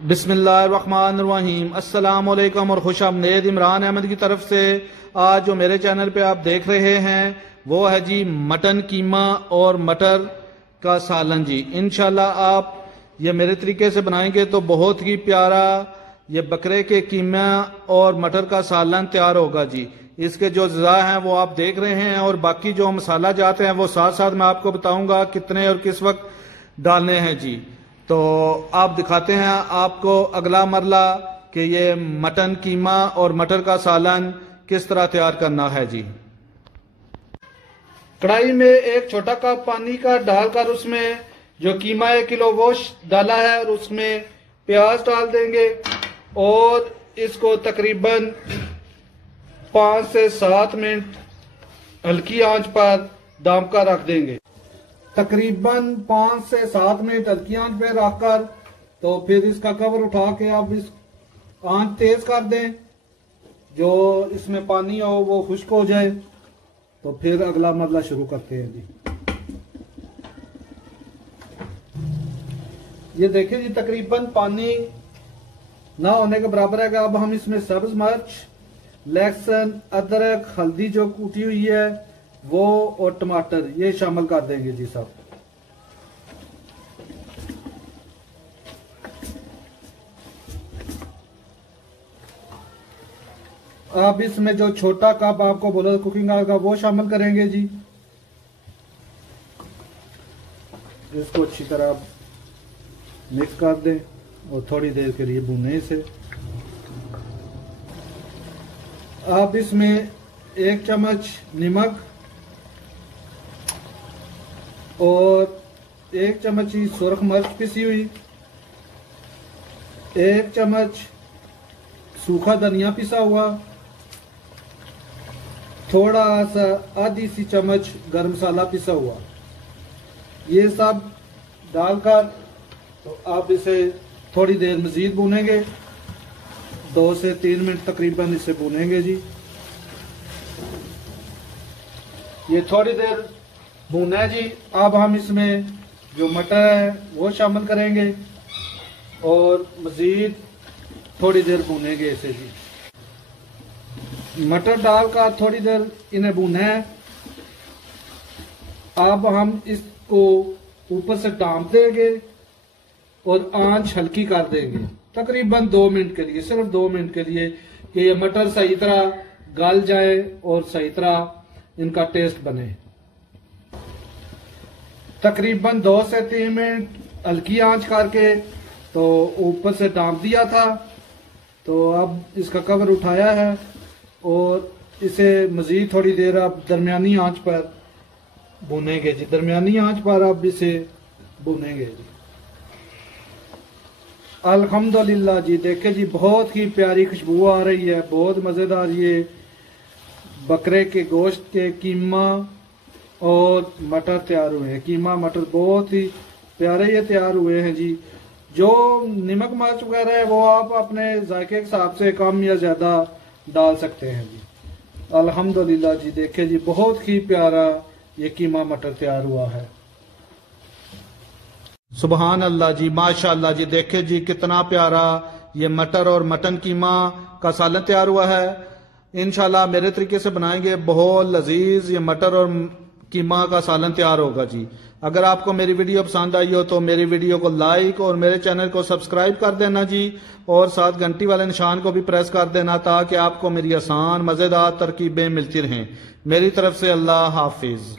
बिस्मिल्लाहिर्रहमानिर्रहीम। अस्सलाम वालेकुम और खुश आमदीद। इमरान अहमद की तरफ से आज जो मेरे चैनल पे आप देख रहे हैं वो है जी मटन कीमा और मटर का सालन जी। इंशाल्लाह आप ये मेरे तरीके से बनाएंगे तो बहुत ही प्यारा ये बकरे के कीमा और मटर का सालन तैयार होगा जी। इसके जो अज़्ज़ा हैं वो आप देख रहे हैं और बाकी जो मसाला जाते हैं वो साथ साथ मैं आपको बताऊंगा कितने और किस वक्त डालने हैं जी। तो आप दिखाते हैं आपको अगला मरला कि ये मटन कीमा और मटर का सालन किस तरह तैयार करना है जी। कढ़ाई में एक छोटा कप पानी का डालकर उसमें जो कीमा 1 किलो वो डाला है और उसमें प्याज डाल देंगे और इसको तकरीबन 5 से 7 मिनट हल्की आंच पर दम कर रख देंगे। तकरीबन 5 से 7 मिनट हल्की आंच पे रखकर तो फिर इसका कवर उठा के आप इस आंच तेज कर दें, जो इसमें पानी हो वो खुश्क हो जाए। तो फिर अगला मरला शुरू करते हैं जी। ये देखिए जी तकरीबन पानी ना होने के बराबर है कि अब हम इसमें सब्ज मिर्च, लहसुन, अदरक, हल्दी जो कूटी हुई है वो और टमाटर ये शामिल कर देंगे जी सब। आप इसमें जो छोटा कप आपको बोला कुकिंग ऑयल का वो शामिल करेंगे जी। इसको अच्छी तरह मिक्स कर दें और थोड़ी देर के लिए भूनें इसे। आप इसमें 1 चम्मच नमक और 1 चम्मच ही सुरख मिर्च पिसी हुई, 1 चम्मच सूखा धनिया पिसा हुआ, थोड़ा सा आधी सी चम्मच गरम मसाला पिसा हुआ, ये सब डालकर तो आप इसे थोड़ी देर मजीद भूनेंगे। 2 से 3 मिनट तकरीबन इसे भूनेंगे जी। ये थोड़ी देर भूना है जी। अब हम इसमें जो मटर है वो शामिल करेंगे और मजीद थोड़ी देर भूनेंगे इसे जी। मटर डालकर थोड़ी देर इन्हें भूना है। अब हम इसको ऊपर से ढांप देंगे और आंच हल्की कर देंगे तकरीबन 2 मिनट के लिए, सिर्फ 2 मिनट के लिए कि ये मटर सही तरह गल जाए और सही तरह इनका टेस्ट बने। तकरीबन 2 से 3 मिनट हल्की आंच करके तो ऊपर से ढांप दिया था। तो अब इसका कवर उठाया है और इसे मजीद थोड़ी देर अब दरमियानी आंच पर भूनेंगे जी। दरमियानी आंच पर अब इसे भूनेंगे जी। अल्हम्दुलिल्लाह जी। देखे जी बहुत ही प्यारी खुशबू आ रही है, बहुत मजेदार ये बकरे के गोश्त के कीमा और मटर तैयार हुए हैं। कीमा मटर बहुत ही प्यारे ये तैयार हुए हैं जी। जो नमक मिर्च वगैरह है वो आप अपने जायके के हिसाब से कम या ज्यादा डाल सकते हैं जी। अल्हम्दुलिल्लाह जी। देखे जी बहुत ही प्यारा ये कीमा मटर तैयार हुआ है। सुबहान अल्लाह जी, माशाअल्लाह जी। देखे जी कितना प्यारा ये मटर और मटन कीमा का सालन तैयार हुआ है। इंशाल्लाह मेरे तरीके से बनाएंगे बहुत लजीज ये मटर और कीमा का सालन तैयार होगा जी। अगर आपको मेरी वीडियो पसंद आई हो तो मेरी वीडियो को लाइक और मेरे चैनल को सब्सक्राइब कर देना जी और साथ घंटी वाले निशान को भी प्रेस कर देना ताकि आपको मेरी आसान मजेदार तरकीबें मिलती रहें। मेरी तरफ से अल्लाह हाफिज।